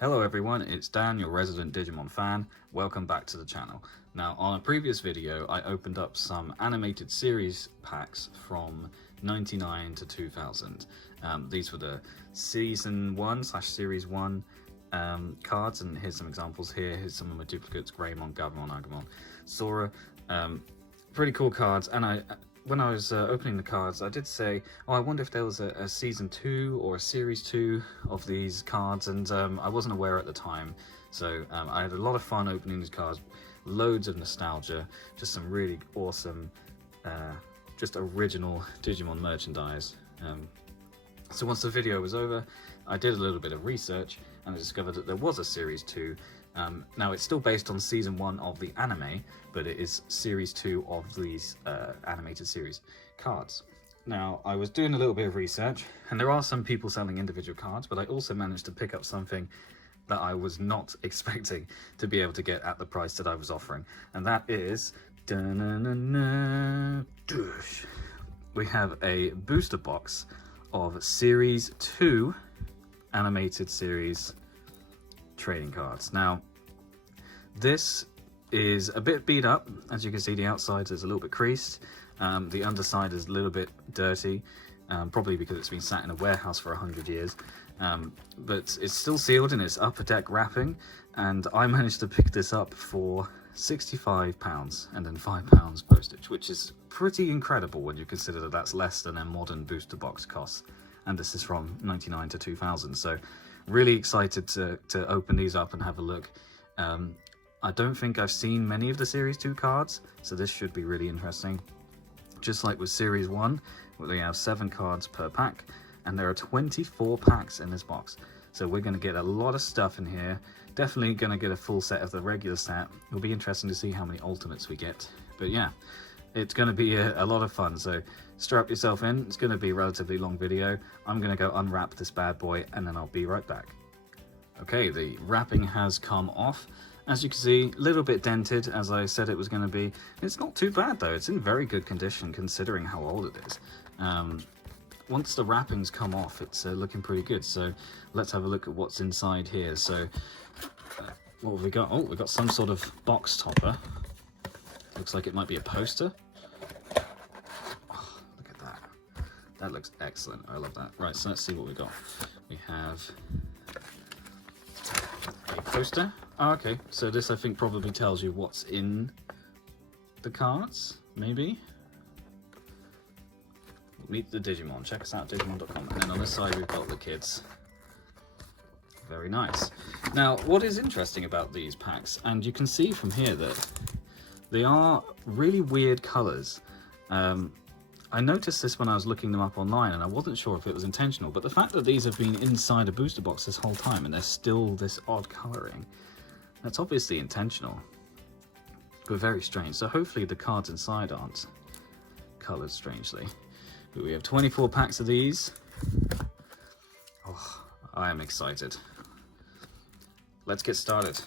Hello everyone, it's Dan, your resident Digimon fan. Welcome back to the channel. Now, on a previous video, I opened up some animated series packs from 99 to 2000. These were the Season 1/Series 1 cards, and here's some examples here. Here's some of my duplicates: Greymon, Gatomon, Agumon, Sora. Pretty cool cards, and when I was opening the cards, I did say, oh, I wonder if there was a Season 2 or a Series 2 of these cards, and I wasn't aware at the time. So I had a lot of fun opening these cards, loads of nostalgia, just some really awesome, just original Digimon merchandise. So once the video was over, I did a little bit of research, and I discovered that there was a Series 2. Now, it's still based on Season 1 of the anime, but it is Series 2 of these animated series cards. Now, I was doing a little bit of research, and there are some people selling individual cards, but I also managed to pick up something that I was not expecting to be able to get at the price that I was offering, and that is... we have a booster box of Series 2 animated series trading cards. Now, this is a bit beat up. As you can see, the outside is a little bit creased. The underside is a little bit dirty, probably because it's been sat in a warehouse for 100 years. But it's still sealed in its upper deck wrapping, and I managed to pick this up for £65 and then £5 postage, which is pretty incredible when you consider that that's less than a modern booster box costs. And this is from 99 to 2000, so really excited to open these up and have a look. I don't think I've seen many of the Series 2 cards, so this should be really interesting. Just like with Series 1, where they have 7 cards per pack, and there are 24 packs in this box. So we're going to get a lot of stuff in here. Definitely going to get a full set of the regular set. It'll be interesting to see how many ultimates we get. But yeah, it's going to be a lot of fun, so strap yourself in. It's going to be a relatively long video. I'm going to go unwrap this bad boy, and then I'll be right back. Okay, the wrapping has come off. As you can see, a little bit dented, as I said it was going to be. It's not too bad though. It's in very good condition considering how old it is. Once the wrappings come off, it's looking pretty good. So let's have a look at what's inside here. So what have we got? Oh, we've got some sort of box topper. Looks like it might be a poster. Oh, look at that. That looks excellent. I love that. Right, so let's see what we got. We have a poster. Oh, okay, so this I think probably tells you what's in the cards, maybe. Meet the Digimon. Check us out, Digimon.com. And then on this side we've got the kids. Very nice. Now, what is interesting about these packs, and you can see from here that they are really weird colours. I noticed this when I was looking them up online, and I wasn't sure if it was intentional, but the fact that these have been inside a booster box this whole time and they're still this odd colouring, that's obviously intentional, but very strange. So hopefully the cards inside aren't coloured strangely. But we have 24 packs of these. Oh, I am excited. Let's get started.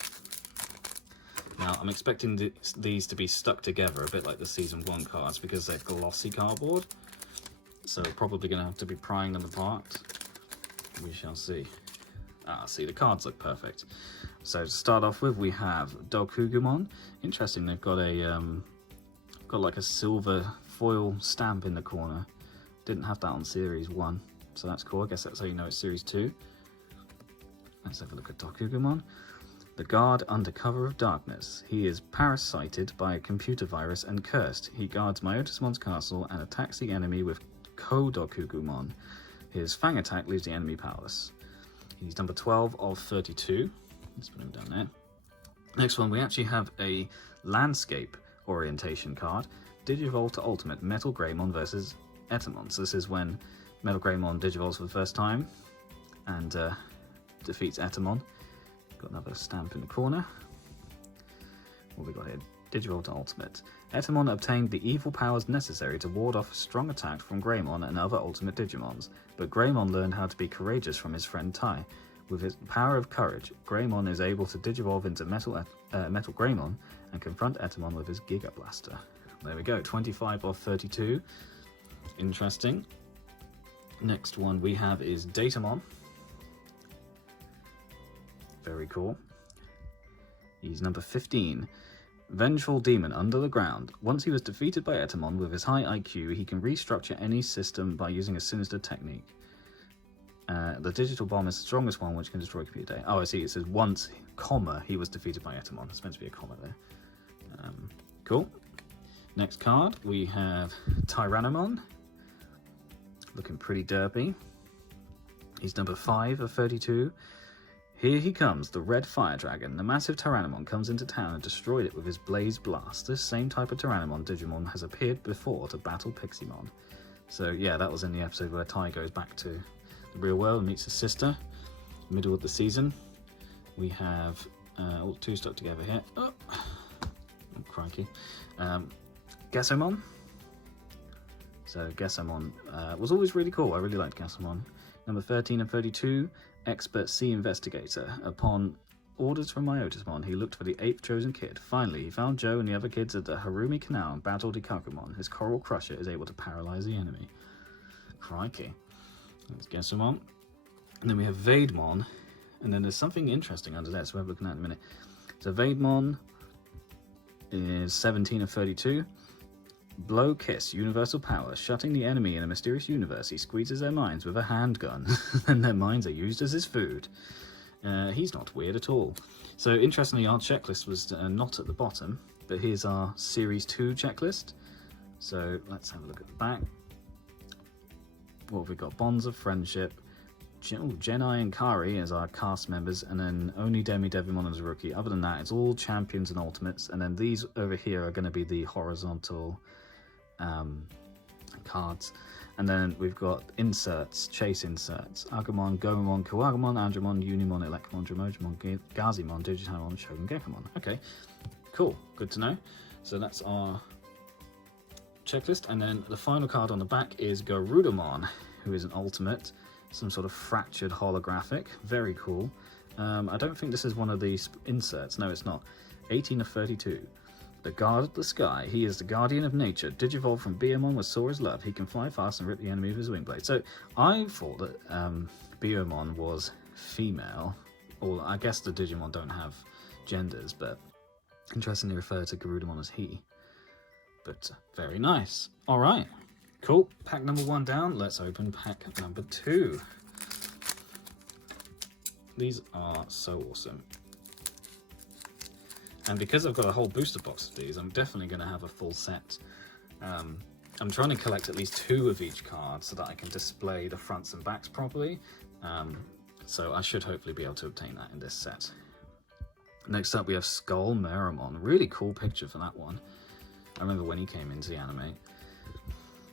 Now, I'm expecting these to be stuck together a bit like the Season 1 cards because they're glossy cardboard. So probably going to have to be prying them apart. We shall see. Ah, see, the cards look perfect. So to start off with, we have Cougarmon. Interesting, they've got a got like a silver foil stamp in the corner. Didn't have that on Series 1, so that's cool. I guess that's how you know it's Series 2. Let's have a look at Cougarmon. The guard under cover of darkness. He is parasited by a computer virus and cursed. He guards Myotismon's castle and attacks the enemy with Cougarmon. His fang attack leaves the enemy powerless. He's number 12 of 32. Let's put him down there. Next one, we actually have a landscape orientation card. Digivolve to Ultimate Metal Greymon versus Datamom. So this is when Metal Greymon digivolves for the first time and defeats Datamon. Got another stamp in the corner. What have we got here? Digivolve to Ultimate. Datamon obtained the evil powers necessary to ward off a strong attack from Greymon and other Ultimate Digimons, but Greymon learned how to be courageous from his friend Tai. With his power of courage, Greymon is able to digivolve into Metal Greymon and confront Datamon with his Giga Blaster. There we go, 25 of 32. Interesting. Next one we have is Datamon. Very cool. He's number 15. Vengeful Demon Under the Ground. Once he was defeated by Gatomon with his high IQ, he can restructure any system by using a sinister technique. The digital bomb is the strongest one, which can destroy computer data. Oh, I see. It says once, comma, he was defeated by Gatomon. It's meant to be a comma there. Cool. Next card, we have Tyrannomon. Looking pretty derpy. He's number 5 of 32. Here he comes, the Red Fire Dragon. The massive Tyrannomon comes into town and destroyed it with his Blaze Blast. This same type of Tyrannomon Digimon has appeared before to battle Piximon. So yeah, that was in the episode where Ty goes back to the real world and meets his sister. Middle of the season. We have all 2 stuck together here. Oh crikey. Gekkomon. So Gekkomon was always really cool. I really liked Gekkomon. Number 13 and 32. Expert Sea Investigator. Upon orders from Myotismon, he looked for the 8th chosen kid. Finally, he found Joe and the other kids at the Harumi Canal and battled Cougarmon. His Coral Crusher is able to paralyze the enemy. Crikey. Let's Gekkomon. And then we have Vegemon. And then there's something interesting under there, so we'll have a look at that in a minute. So Vegemon is 17 of 32. Blow Kiss, Universal Power, shutting the enemy in a mysterious universe. He squeezes their minds with a handgun, and their minds are used as his food. He's not weird at all. So interestingly, our checklist was not at the bottom, but here's our Series 2 checklist. So let's have a look at the back. What have we got? Bonds of Friendship. Jenai and Kari as our cast members, and then only Devimon as a rookie. Other than that, it's all champions and ultimates, and then these over here are going to be the horizontal cards. And then we've got inserts, chase inserts: Agumon, Goemon, Cougarmon, Andromon, Unimon, Electromon, Dromojimon, Gazimon, Digitamon, Shogun Gekkomon. Okay, cool, good to know. So that's our checklist, and then the final card on the back is Zoodamon, who is an ultimate, some sort of fractured holographic. Very cool. I don't think this is one of these inserts. No, it's not. 18 of 32. The Guard of the Sky. He is the guardian of nature. Digivolved from Biyomon with Sora's love. He can fly fast and rip the enemy with his wing blade. So I thought that Biyomon was female. Or I guess the Digimon don't have genders, but interestingly refer to Zoodamon as he. But very nice. All right. Cool. Pack number 1 down. Let's open pack number 2. These are so awesome. And because I've got a whole booster box of these, I'm definitely going to have a full set. I'm trying to collect at least 2 of each card so that I can display the fronts and backs properly. So I should hopefully be able to obtain that in this set. Next up we have Skull Marimon. Really cool picture for that one. I remember when he came into the anime.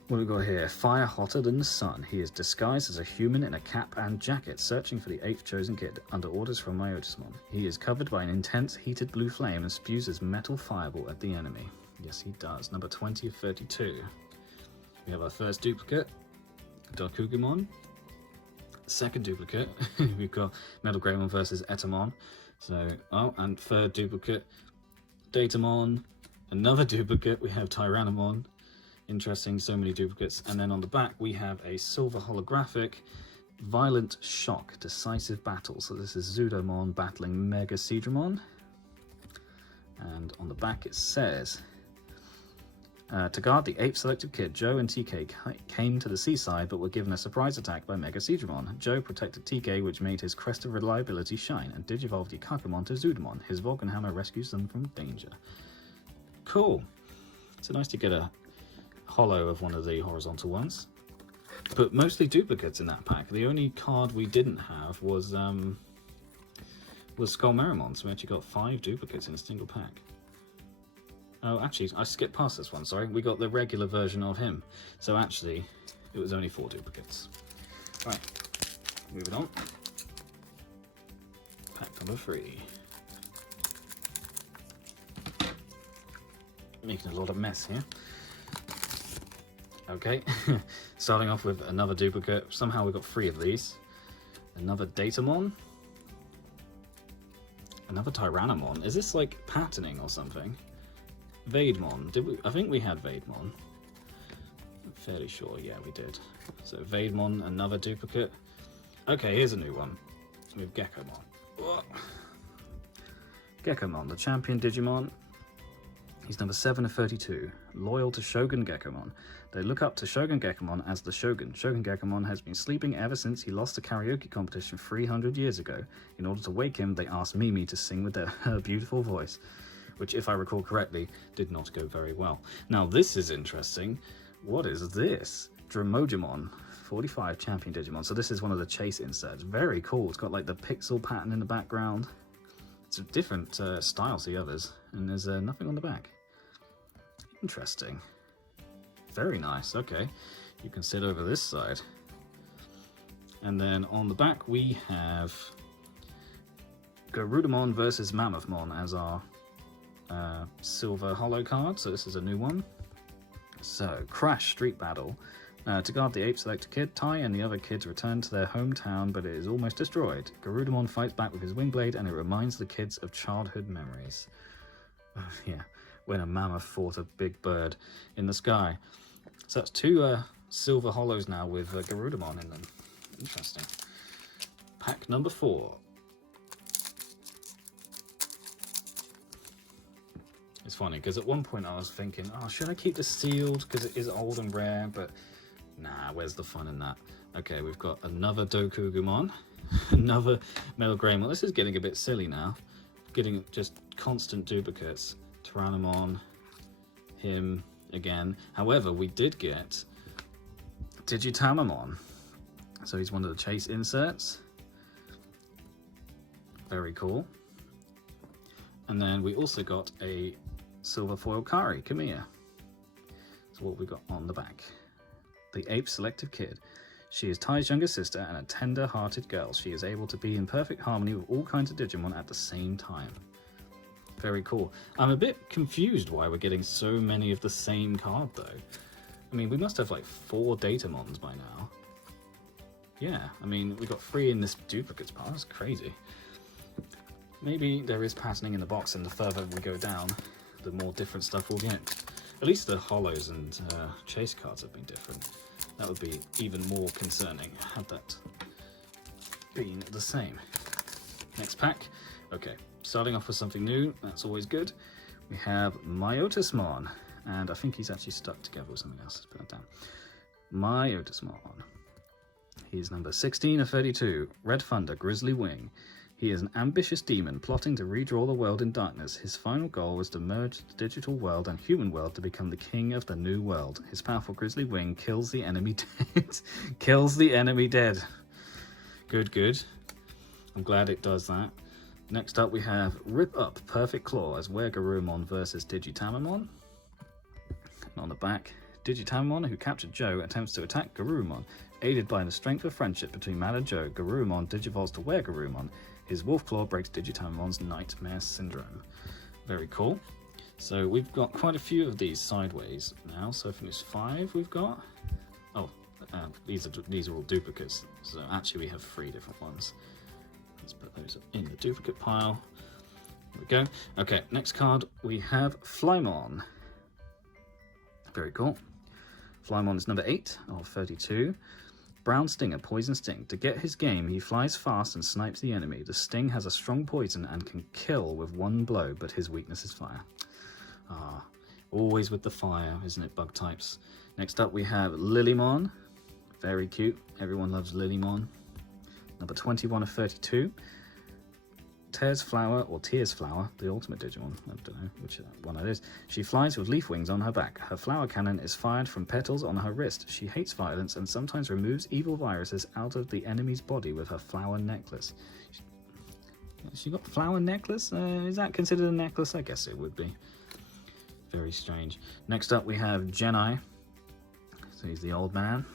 What have we got here? Fire hotter than the sun. He is disguised as a human in a cap and jacket, searching for the 8th chosen kid, under orders from Myotismon. He is covered by an intense, heated blue flame and spews his metal fireball at the enemy. Yes, he does. Number 20 of 32. We have our first duplicate, Cougarmon. Second duplicate, we've got Metal Greymon versus Gatomon. So, and third duplicate, Datamom. Another duplicate, we have Tyrannomon. Interesting, so many duplicates. And then on the back we have a silver holographic, Violent Shock, Decisive Battle. So this is Zoodamon battling Mega Seedramon. And on the back it says, to guard the 8th selected kid, Joe and TK came to the seaside but were given a surprise attack by Mega Seedramon. Joe protected TK, which made his crest of reliability shine, and digivolved the Gekkomon to Zoodamon. His Vulcan Hammer rescues them from danger. Cool. So nice to get a holo of one of the horizontal ones, but mostly duplicates in that pack. The only card we didn't have was Skull Marimon, so we actually got 5 duplicates in a single pack. Oh, actually, I skipped past this one, sorry. We got the regular version of him, so actually it was only 4 duplicates. Right, moving on. Pack number 3. Making a lot of mess here. Okay, starting off with another duplicate. Somehow we got 3 of these. Another Datamon. Another Tyrannomon. Is this like patterning or something? Vegemon. Did we? I think we had Vegemon. I'm fairly sure. Yeah, we did. So Vegemon, another duplicate. Okay, here's a new one. We have Gekkomon. Gekkomon, the champion Digimon. He's number 7 of 32, loyal to Shogun Gekkomon. They look up to Shogun Gekkomon as the Shogun. Shogun Gekkomon has been sleeping ever since he lost the karaoke competition 300 years ago. In order to wake him, they asked Mimi to sing with her beautiful voice, which, if I recall correctly, did not go very well. Now, this is interesting. What is this? Vegemon, 45 champion Digimon. So this is one of the chase inserts. Very cool. It's got like the pixel pattern in the background. It's a different style to the others, and there's nothing on the back. Interesting. Very nice. Okay, you can sit over this side. And then on the back we have Zoodamon versus Mammothmon as our silver holo card. So this is a new one. So, Crash Street Battle. To guard the ape selected kid, Tai and the other kids return to their hometown, but it is almost destroyed. Zoodamon fights back with his wing blade, and it reminds the kids of childhood memories. Yeah, when a mammoth fought a big bird in the sky. So that's two silver holos now with Zoodamon in them. Interesting. Pack number 4. It's funny, because at one point I was thinking, oh, should I keep this sealed, because it is old and rare, but nah, where's the fun in that? Okay, we've got another Cougarmon, another Metal Greymon. This is getting a bit silly now. Getting just constant duplicates. Nanimon, him again. However, we did get Datamom. So he's one of the chase inserts. Very cool. And then we also got a silver foil Kari Kamiya. So what we got on the back. The Ape Selective Kid. She is Tai's younger sister and a tender-hearted girl. She is able to be in perfect harmony with all kinds of Digimon at the same time. Very cool. I'm a bit confused why we're getting so many of the same card, though. I mean, we must have like 4 Datamons by now. Yeah, I mean, we got 3 in this duplicates part. That's crazy. Maybe there is patterning in the box, and the further we go down, the more different stuff we'll get. At least the holos and chase cards have been different. That would be even more concerning had that been the same. Next pack. Okay, starting off with something new. That's always good. We have Myotismon, and I think he's actually stuck together with something else. Let's put that down. Myotismon. He's number 16 of 32. Red Thunder, Grizzly Wing. He is an ambitious demon plotting to redraw the world in darkness. His final goal was to merge the digital world and human world to become the king of the new world. His powerful grizzly wing kills the enemy dead. Kills the enemy dead. Good, good. I'm glad it does that. Next up we have Rip Up Perfect Claw as Gatomon versus Digitamon. And on the back, Digitamon, who captured Joe, attempts to attack Gatomon. Aided by the strength of friendship between Matt and Joe, Gatomon digivolves to Gatomon. His wolf claw breaks Digitamon's nightmare syndrome. Very cool. So we've got quite a few of these sideways now. So I think it's 5 we've got. Oh, these are all duplicates. So actually we have 3 different ones. Let's put those in the duplicate pile. There we go. Okay, next card we have Flymon. Very cool. Flymon is number 8 of 32. Brown Stinger, Poison Sting. To get his game, he flies fast and snipes the enemy. The Sting has a strong poison and can kill with 1 blow, but his weakness is fire. Ah, always with the fire, isn't it, bug types? Next up we have Lilymon. Very cute. Everyone loves Lilymon. Number 21 of 32. Tears Flower, or Tears Flower, the ultimate Digimon, I don't know which one it is. She flies with leaf wings on her back. Her flower cannon is fired from petals on her wrist. She hates violence and sometimes removes evil viruses out of the enemy's body with her flower necklace. She got flower necklace? Is that considered a necklace? I guess it would be. Very strange. Next up we have Genai. So he's the old man.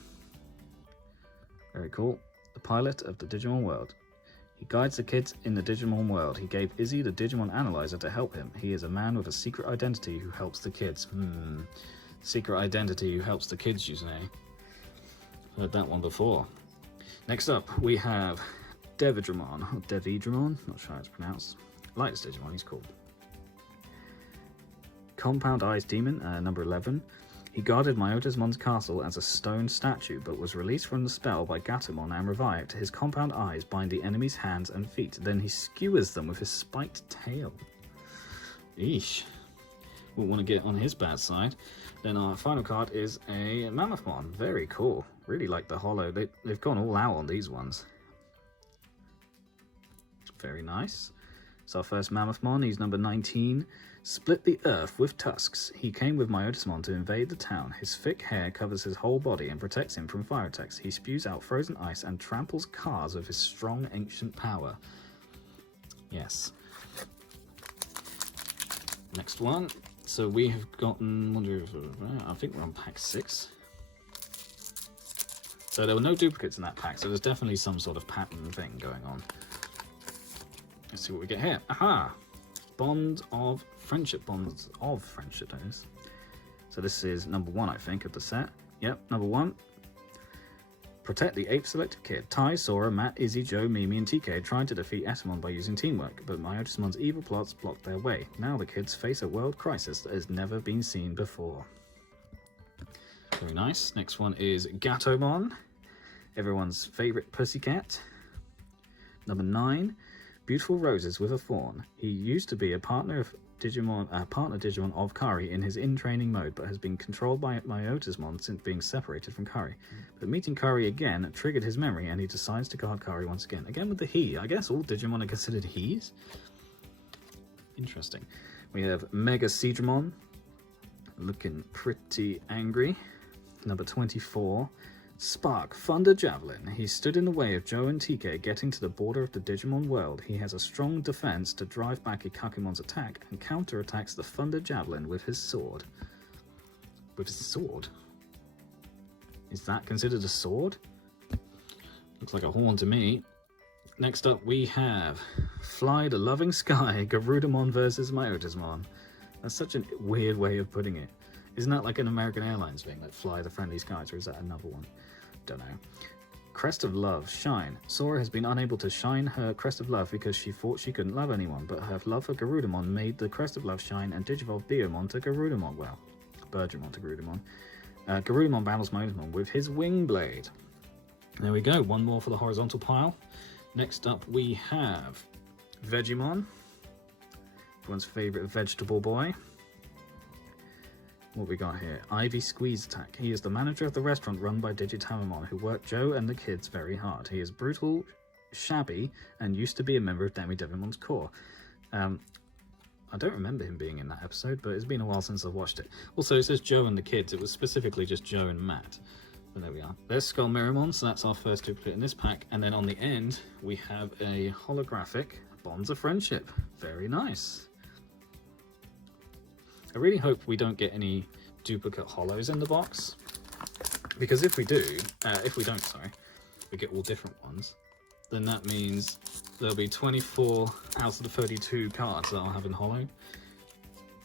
Very cool. The pilot of the Digimon world. He guides the kids in the Digimon world. He gave Izzy the Digimon Analyzer to help him. He is a man with a secret identity who helps the kids. Secret identity who helps the kids, you say? Heard that one before. Next up, we have Vegemon, or Vegemon, not sure how it's pronounced. I like this Digimon, he's cool. Compound Eyes Demon, number 11. He guarded Myotismon's castle as a stone statue, but was released from the spell by Gatomon and revived. His compound eyes bind the enemy's hands and feet, then he skewers them with his spiked tail. Eesh. Wouldn't want to get on his bad side. Then our final card is a Mammothmon. Very cool. Really like the holo. They've gone all out on these ones. Very nice. It's our first Mammothmon. He's number 19. Split the earth with tusks. He came with Myotismon to invade the town. His thick hair covers his whole body and protects him from fire attacks. He spews out frozen ice and tramples cars with his strong ancient power. Yes. Next one. So we have gotten, I think we're on pack 6. So there were no duplicates in that pack, so there's definitely some sort of pattern thing going on. Let's see what we get here. Aha! Bonds of Friendship, that is. So this is number 1, I think, of the set. Yep, number 1. Protect the 8th selected kid. Tai, Sora, Matt, Izzy, Joe, Mimi, and TK tried to defeat Gatomon by using teamwork, but Myotismon's evil plots blocked their way. Now the kids face a world crisis that has never been seen before. Very nice. Next one is Gatomon, everyone's favourite pussycat. Number 9, Beautiful Roses with a Thorn. He used to be a partner Digimon of Kari in his in-training mode, but has been controlled by Myotismon since being separated from Kari. But meeting Kari again triggered his memory, and he decides to guard Kari once again. Again with the he. I guess all Digimon are considered he's. Interesting. We have Mega Seedramon, looking pretty angry. Number 24. Spark, Thunder Javelin. He stood in the way of Joe and TK getting to the border of the Digimon world. He has a strong defense to drive back Gekkomon's attack and counterattacks the Thunder Javelin with his sword. With his sword? Is that considered a sword? Looks like a horn to me. Next up we have Fly the Loving Sky, Zoodamon versus Myotismon. That's such a weird way of putting it. Isn't that like an American Airlines thing, like Fly the Friendly Skies, or is that another one? Don't know. Crest of Love, Shine. Sora has been unable to shine her Crest of Love because she thought she couldn't love anyone, but her love for Zoodamon made the Crest of Love shine and digivolved Biomon to Zoodamon. Well, Vegemon to Zoodamon. Zoodamon battles Myotismon with his Wing Blade. There we go, one more for the horizontal pile. Next up we have Vegemon, everyone's favourite vegetable boy. What we got here? Ivy Squeeze Attack. He is the manager of the restaurant run by Datamom, who worked Joe and the kids very hard. He is brutal, shabby, and used to be a member of Davimon's Corps. I don't remember him being in that episode, but it's been a while since I've watched it. Also, it says Joe and the kids. It was specifically just Joe and Matt. But there we are. There's Skull Marimon, so that's our first duplicate in this pack. And then on the end, we have a holographic Bonds of Friendship. Very nice. I really hope we don't get any duplicate holos in the box, because if we don't, we get all different ones, then that means there'll be 24 out of the 32 cards that I'll have in holo,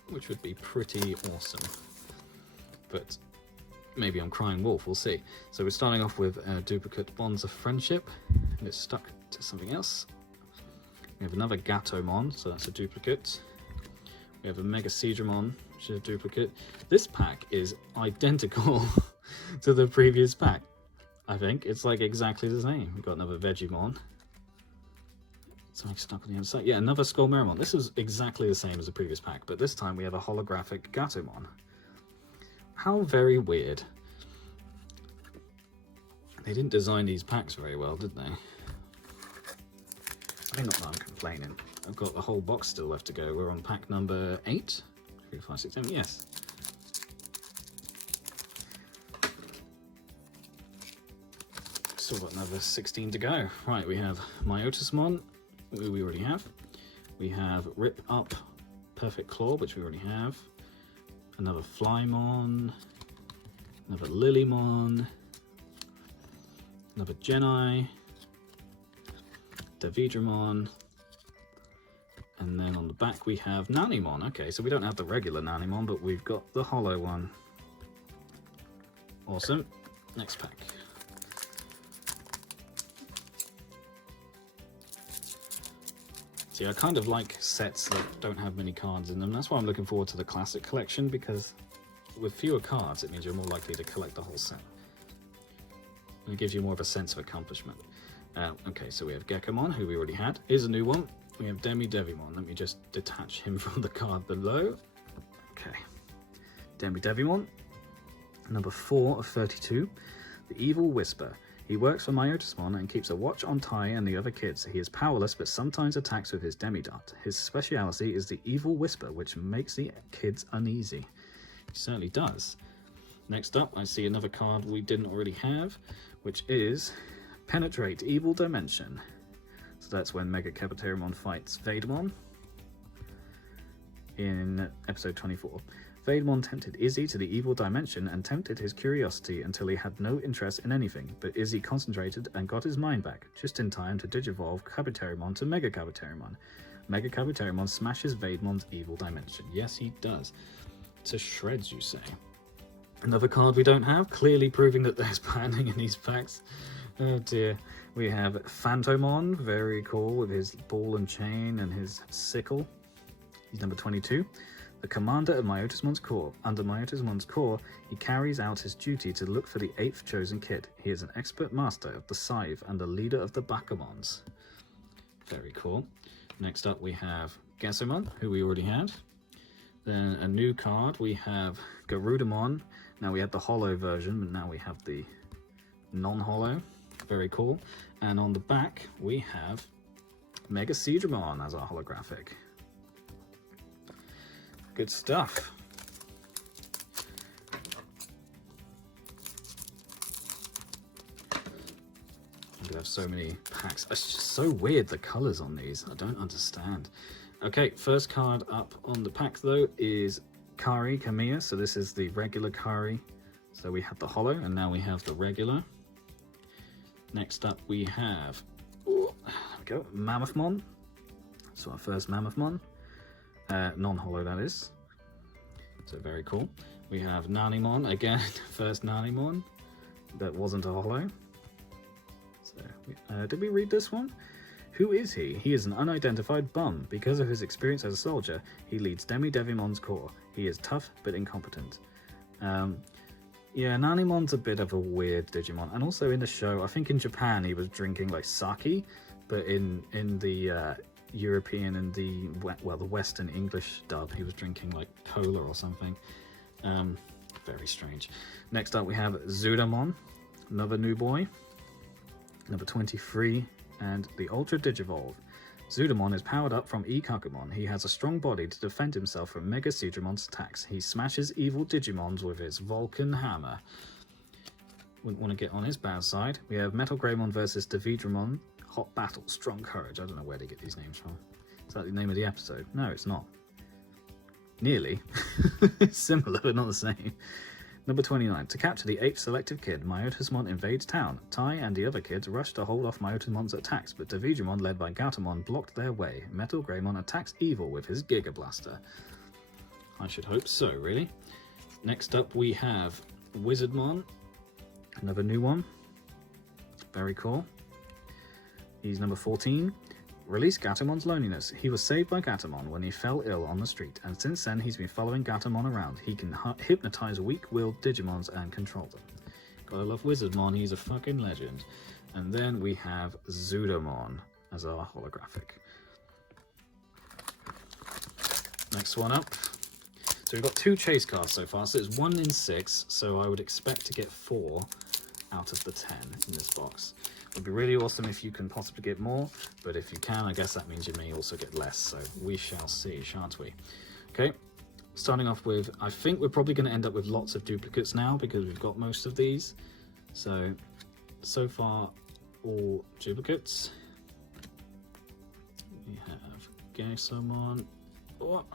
which would be pretty awesome. But maybe I'm crying wolf, we'll see. So we're starting off with a duplicate Bonds of Friendship, and it's stuck to something else. We have another Gatomon, so that's a duplicate. We have a Mega Seedramon, which is a duplicate. This pack is identical to the previous pack, I think. It's like exactly the same. We've got another Vegemon. Something stuck on the other side. Yeah, another Skull Marimon. This is exactly the same as the previous pack, but this time we have a holographic Gatomon. How very weird. They didn't design these packs very well, did they? I think not that I'm complaining. I've got the whole box still left to go. We're on pack number 8. 3, 5, 6, 7, yes. Still got another 16 to go. Right, we have Myotismon, who we already have. We have Rip Up Perfect Claw, which we already have. Another Flymon. Another Lilymon. Another Geni. Vegemon. And then on the back we have Nanimon. Okay, so we don't have the regular Nanimon, but we've got the holo one. Awesome. Next pack. See, I kind of like sets that don't have many cards in them. That's why I'm looking forward to the classic collection, because with fewer cards, it means you're more likely to collect the whole set. And it gives you more of a sense of accomplishment. Okay, so we have Gekkomon, who we already had. Here's a new one. we have Devimon. Let me just detach him from the card below. Okay. Devimon, number 4 of 32. The Evil Whisper. He works for Myotismon and keeps a watch on Tai and the other kids. He is powerless but sometimes attacks with his Demidart. His speciality is the Evil Whisper, which makes the kids uneasy. He certainly does. Next up, I see another card we didn't already have, which is Penetrate Evil Dimension. So that's when Megacabiterimon fights Vegemon in episode 24. Vegemon tempted Izzy to the evil dimension and tempted his curiosity until he had no interest in anything, but Izzy concentrated and got his mind back, just in time to digivolve Kabiterimon to Megacabiterimon. Megacabiterimon smashes Vegemon's evil dimension. Yes, he does. To shreds, you say. Another card we don't have, clearly proving that there's planning in these packs. Oh dear. We have Phantomon, very cool, with his ball and chain and his sickle. He's number 22. The commander of Myotismon's Corps. Under Myotismon's Corps, he carries out his duty to look for the 8th chosen kid. He is an expert master of the scythe and the leader of the Bakamons. Very cool. Next up we have Gekkomon, who we already had. Then a new card, we have Zoodamon. Now we had the holo version, but now we have the non-holo. Very cool. And on the back, we have Vegemon as our holographic. Good stuff. We have so many packs. It's just so weird, the colors on these. I don't understand. Okay, first card up on the pack though is Kari Kamiya. So this is the regular Kari. So we have the holo and now we have the regular. Next up we have, there we go, Mammothmon. So our first Mammothmon. Non-holo that is. So very cool. We have Nanimon again, first Nanimon that wasn't a holo. So did we read this one? Who is he? He is an unidentified bum. Because of his experience as a soldier, he leads Devimon's Corps. He is tough but incompetent. Yeah, Nanimon's a bit of a weird Digimon, and also in the show, I think in Japan he was drinking like sake, but in the European and the Western English dub, he was drinking like cola or something. Very strange. Next up we have Zoodamon, another new boy, number 23, and the Ultra Digivolve. Zoodamon is powered up from Gekkomon. He has a strong body to defend himself from Mega Seedramon's attacks. He smashes evil Digimons with his Vulcan hammer. Wouldn't want to get on his bad side. We have Metal Greymon versus Vegemon. Hot battle, strong courage. I don't know where they get these names from. Is that the name of the episode? No, it's not. Nearly. Similar, but not the same. Number 29. To capture the 8th selective kid, Myotismon invades town. Tai and the other kids rush to hold off Myotismon's attacks, but Vegemon, led by Gatomon, blocked their way. Metal Greymon attacks evil with his Giga Blaster. I should hope so, really. Next up we have Wizardmon. Another new one. Very cool. He's number 14. Release Gatomon's loneliness. He was saved by Gatomon when he fell ill on the street, and since then he's been following Gatomon around. He can hypnotize weak-willed Digimons and control them. Gotta love Wizardmon, he's a fucking legend. And then we have Zoodamon as our holographic. Next one up. So we've got 2 chase cards so far, so it's 1 in 6, so I would expect to get 4 out of the 10 in this box. It would be really awesome if you can possibly get more, but if you can, I guess that means you may also get less, so we shall see, shan't we? Okay, starting off with, I think we're probably going to end up with lots of duplicates now, because we've got most of these. So far, all duplicates. We have Gekkomon. Oh,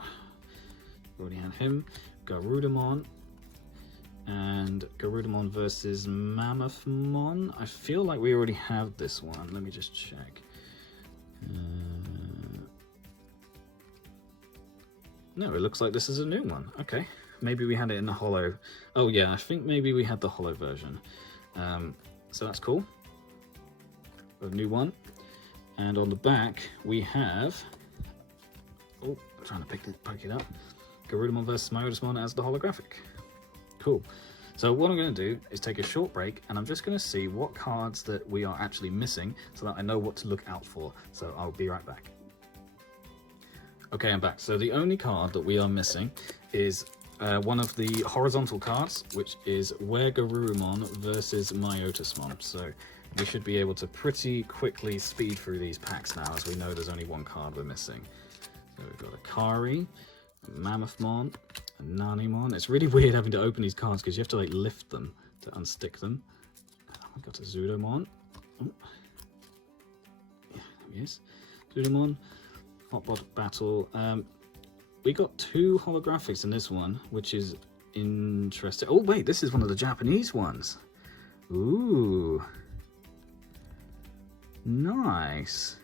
we already had him. Zoodamon. And Zoodamon versus Mammothmon. I feel like we already have this one. Let me just check. No, it looks like this is a new one. Okay, maybe we had it in the holo. Oh yeah, I think maybe we had the holo version. So that's cool. A new one. And on the back we have. Oh, I'm trying to pick it up. Zoodamon versus Myotismon as the holographic. Cool. So what I'm going to do is take a short break, and I'm just going to see what cards that we are actually missing so that I know what to look out for. So I'll be right back. Okay, I'm back. So the only card that we are missing is one of the horizontal cards, which is Garurumon versus Myotismon. So we should be able to pretty quickly speed through these packs now, as we know there's only one card we're missing. So we've got a Kari, a Mammothmon, a Nanimon. It's really weird having to open these cards because you have to like lift them to unstick them. We've got a Zoodamon. Oh. Yeah, there he is. Zoodamon, Hotbot Battle. We got 2 holographics in this one, which is interesting. Oh wait, this is one of the Japanese ones. Ooh, nice.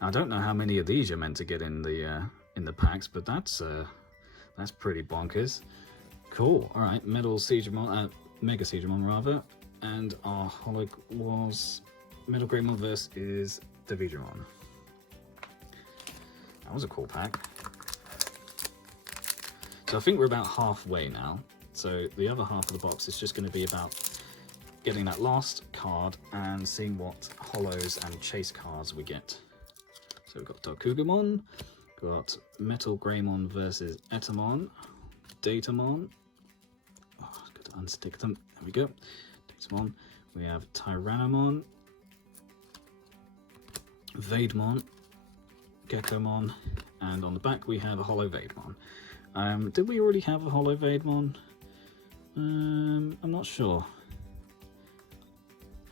I don't know how many of these you're meant to get in the packs, but that's pretty bonkers. Cool. All right, Mega Siegramon rather, and our holo was Metal Greymon versus the Vegemon. That was a cool pack. So I think we're about halfway now. So the other half of the box is just going to be about getting that last card and seeing what holos and chase cards we get. So we've got Cougarmon, got Metal Greymon versus Datamom, Datamon. Oh, I've got to unstick them. There we go. Datamon. We have Tyrannomon, Vegemon, Gekkomon, and on the back we have a holo Vegemon. Did we already have a holo Vegemon? I'm not sure.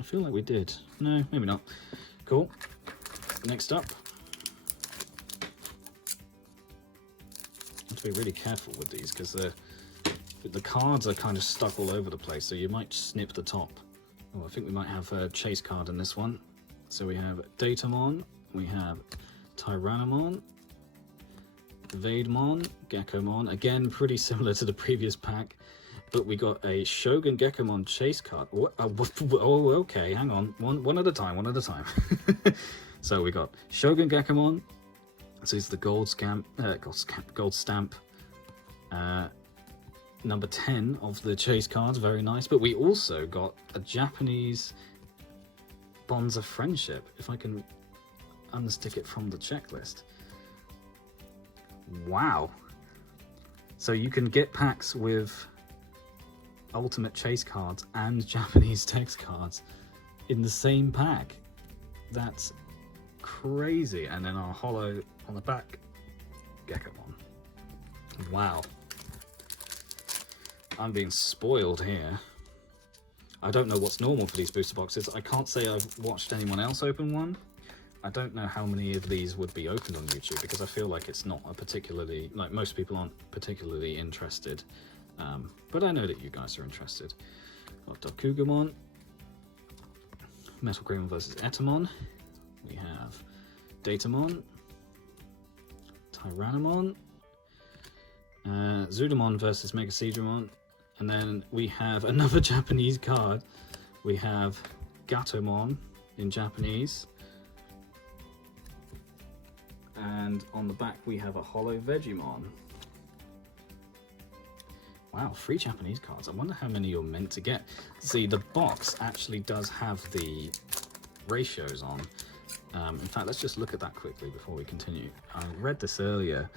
I feel like we did. No, maybe not. Cool. Next up. I have to be really careful with these because the cards are kind of stuck all over the place, so you might snip the top. Oh, I think we might have a chase card in this one. So we have Datamon, we have Tyrannomon, Vegemon, Gekkomon, again pretty similar to the previous pack, but we got a Shogun Gekkomon chase card. Oh, okay, hang on, one at a time. So we got Shogun Gekkomon. So it's the gold stamp, number 10 of the chase cards, very nice. But we also got a Japanese Bonds of Friendship, if I can unstick it from the checklist. Wow. So you can get packs with Ultimate Chase cards and Japanese text cards in the same pack. That's crazy. And then our holo on the back, Gekkomon. Wow. I'm being spoiled here. I don't know what's normal for these booster boxes. I can't say I've watched anyone else open one. I don't know how many of these would be opened on YouTube because I feel like it's not a particularly, like most people aren't particularly interested. But I know that you guys are interested. Got Cougarmon, Metal Greymon versus Datamon. We have Datamon, Tyrannomon, Zoodamon versus Mega Siegramon, and then we have another Japanese card. We have Gatomon in Japanese. And on the back we have a holo Vegemon. Wow, 3 Japanese cards. I wonder how many you're meant to get. See, the box actually does have the ratios on. In fact, let's just look at that quickly before we continue. I read this earlier.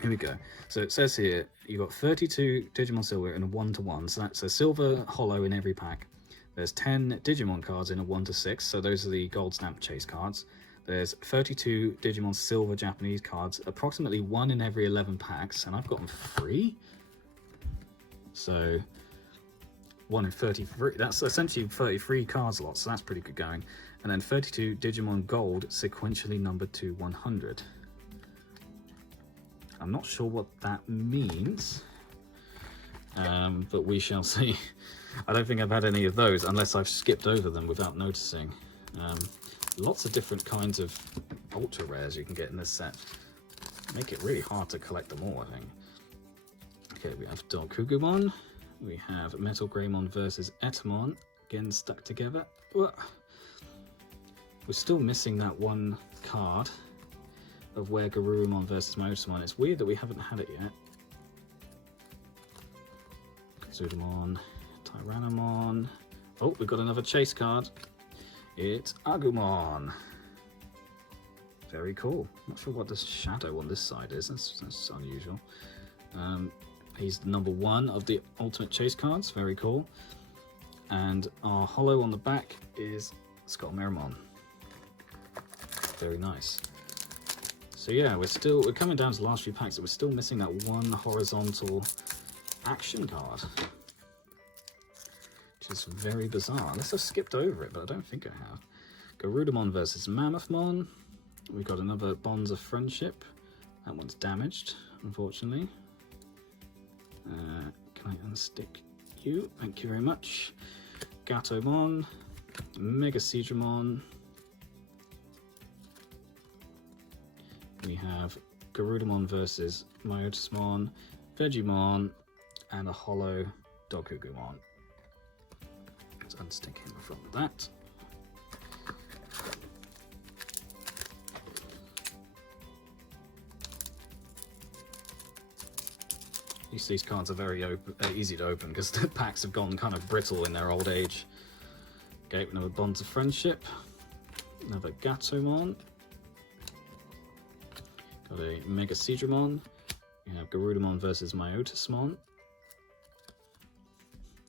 Here we go. So it says here, you got 32 Digimon Silver in a 1-to-1. So that's a silver holo in every pack. There's 10 Digimon cards in a 1-to-6. So those are the gold stamp chase cards. There's 32 Digimon Silver Japanese cards, approximately 1 in every 11 packs, and I've gotten 3. So 1 in 33. That's essentially 33 cards a lot, so that's pretty good going. And then 32 Digimon Gold, sequentially numbered to 100. I'm not sure what that means, but we shall see. I don't think I've had any of those unless I've skipped over them without noticing. Lots of different kinds of ultra rares you can get in this set. Make it really hard to collect them all, I think. Okay, we have Cougarmon. We have Metal Greymon versus Datamon, again stuck together. We're still missing that one card of Garurumon versus Myotismon. It's weird that we haven't had it yet. Zoodamon, Tyrannomon. Oh, we've got another chase card. It's Agumon. Very cool. Not sure what this shadow on this side is. That's unusual. He's number 1 of the Ultimate Chase cards. Very cool. And our holo on the back is Marimon. Very nice. So yeah, we're coming down to the last few packs, and we're still missing that one horizontal action card, which is very bizarre. Unless I've skipped over it, but I don't think I have. Zoodamon versus Mammothmon. We've got another Bonds of Friendship. That one's damaged, unfortunately. Can I unstick you? Thank you very much. Gatomon, Mega Seedramon. We have Zoodamon versus Myotismon, Vegemon, and a holo Cougarmon. Let's unstick him from that. These cards are very easy to open because the packs have gone kind of brittle in their old age. Okay, another Bonds of Friendship, another Gatomon, got a Mega Seedramon. We have Zoodamon versus Myotismon.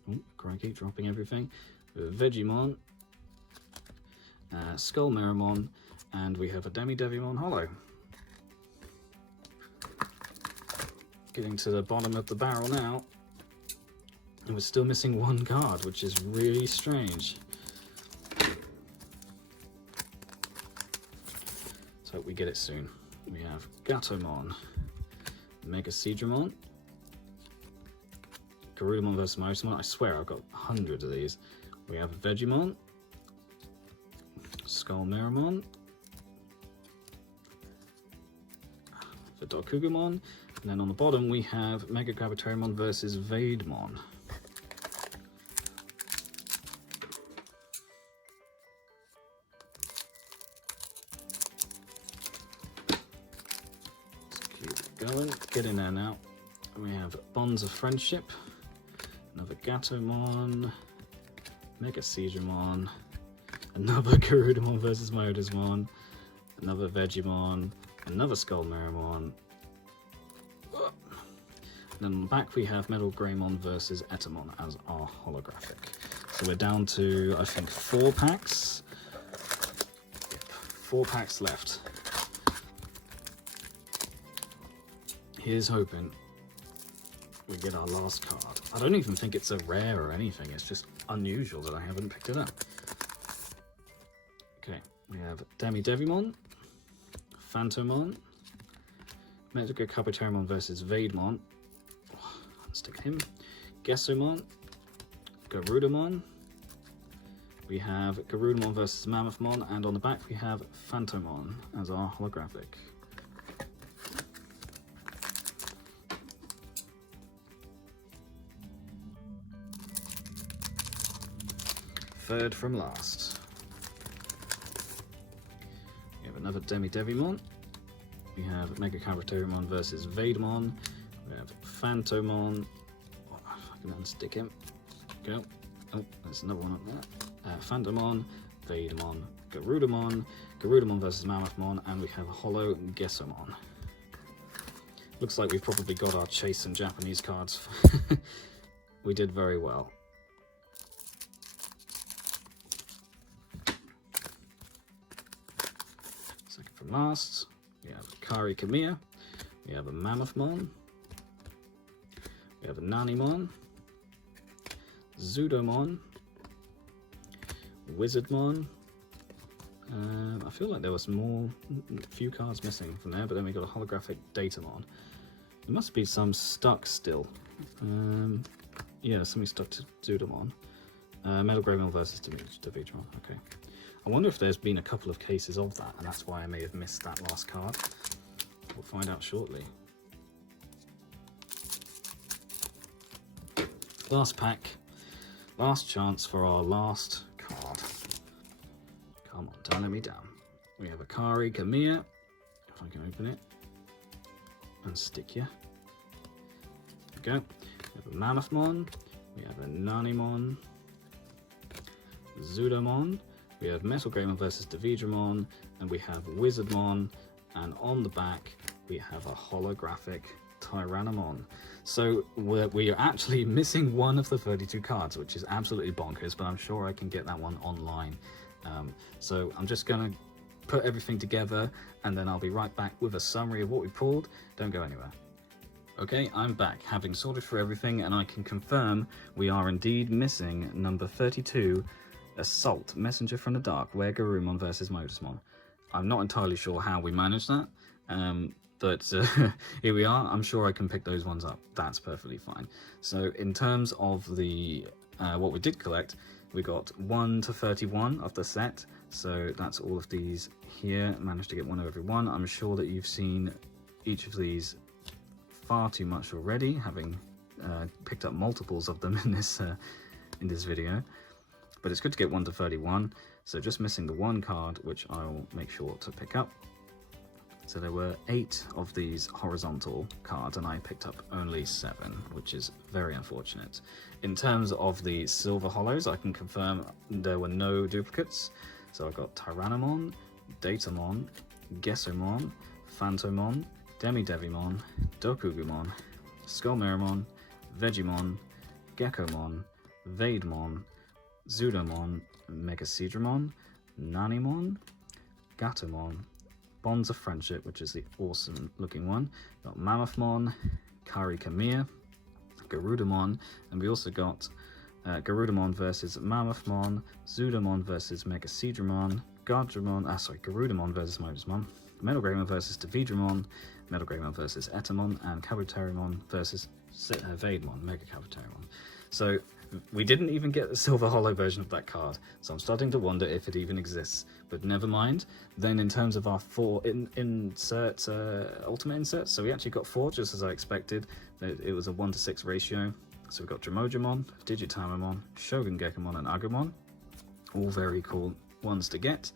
Oh, crikey, dropping everything. Vegemon, Marimon, and we have a Datamom holo. Getting to the bottom of the barrel now, and we're still missing one card, which is really strange. So hope we get it soon. We have Gatomon, Mega Seedramon, Zoodamon vs Myotismon. I swear I've got hundreds of these. We have Vegemon, Marimon, the Cougarmon, and then on the bottom we have Mega Gatomon versus Vegemon. Let's keep it going. Get in there now. We have Bonds of Friendship, another Gatomon, Mega Seedramon, another Zoodamon versus Myotismon, another Vegemon, another Marimon. And then on the back we have Megramon versus Datamom as our holographic. So we're down to, I think, 4 packs. Yep, 4 packs left. Here's hoping we get our last card. I don't even think it's a rare or anything, it's just unusual that I haven't picked it up. Okay, we have Devimon, Phantomon, Mega Gatomon versus Vegemon. Stick him. Gekkomon, Zoodamon. We have Zoodamon versus Mammothmon, and on the back we have Phantomon as our holographic. Third from last. We have another Devimon. We have Mega Gatomon versus Vegemon. We have Phantomon. Oh, I can unstick him. Go. Oh, there's another one up there. Phantomon, Vegemon, Zoodamon versus Mammothmon, and we have a holo Gekkomon. Looks like we've probably got our Chase and Japanese cards. We did very well. Second from last, we have Kari Kamiya. We have a Mammothmon. We have a Nanimon, Zoodamon, Wizardmon. I feel like there was a few cards missing from there, but then we got a holographic Datamon. There must be some stuck still. Yeah, something stuck to Zoodamon. Megramon versus Vegemon. Okay. I wonder if there's been a couple of cases of that, and that's why I may have missed that last card. We'll find out shortly. Last pack, last chance for our last card. Come on, don't let me down. We have a Kari Kamiya, if I can open it, and stick you. There we go. We have a Mammothmon, we have a Nanimon, Zoodamon, We have Metal Greymon versus Vegemon, and we have Wizardmon, and on the back we have a holographic Tyrannomon. So we are actually missing one of the 32 cards, which is absolutely bonkers, but I'm sure I can get that one online. So I'm just going to put everything together, and then I'll be right back with a summary of what we pulled. Don't go anywhere. Okay, I'm back, having sorted through everything, and I can confirm we are indeed missing number 32, Assault, Messenger from the Dark, where Garurumon versus Myotismon. I'm not entirely sure how we managed that, but here we are. I'm sure I can pick those ones up. That's perfectly fine. So in terms of the what we did collect, we got 1 to 31 of the set. So that's all of these here. Managed to get one of every one. I'm sure that you've seen each of these far too much already, having picked up multiples of them in this video. But it's good to get 1 to 31. So just missing the one card, which I'll make sure to pick up. So there were 8 of these horizontal cards, and I picked up only 7, which is very unfortunate. In terms of the silver hollows, I can confirm there were no duplicates. So I've got Tyrannomon, Datamon, Gekkomon, Phantomon, Devimon, Cougarmon, Marimon, Vegemon, Gekkomon, Vegemon, Zoodamon, Myotismon, Nanimon, Gatomon, Bonds of Friendship, which is the awesome looking one. Got Mammothmon, Kari Kamiya, Zoodamon, and we also got Zoodamon versus Mammothmon, Zoodamon versus Myotismon, Zoodamon versus Myotismon, Metal Greymon versus Vegemon, Metal Greymon versus Datamom, and Cougarmon versus Vegemon, Mega Cougarmon. So we didn't even get the silver hollow version of that card, so I'm starting to wonder if it even exists, but never mind. Then in terms of our 4 ultimate inserts, so we actually got 4, just as I expected. It was a 1 to 6 ratio. So we've got Vegemon, Digitamon, Shogun Gekkomon, and Agumon. All very cool ones to get.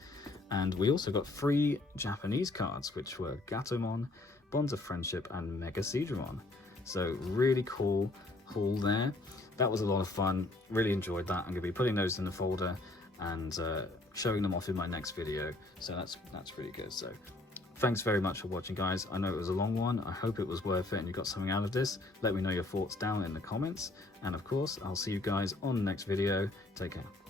And we also got 3 Japanese cards, which were Gatomon, Bonds of Friendship, and Vegemon. So really cool haul there. That was a lot of fun. Really enjoyed that. I'm going to be putting those in the folder and showing them off in my next video. So that's really good. So thanks very much for watching, guys. I know it was a long one. I hope it was worth it and you got something out of this. Let me know your thoughts down in the comments. And of course, I'll see you guys on the next video. Take care.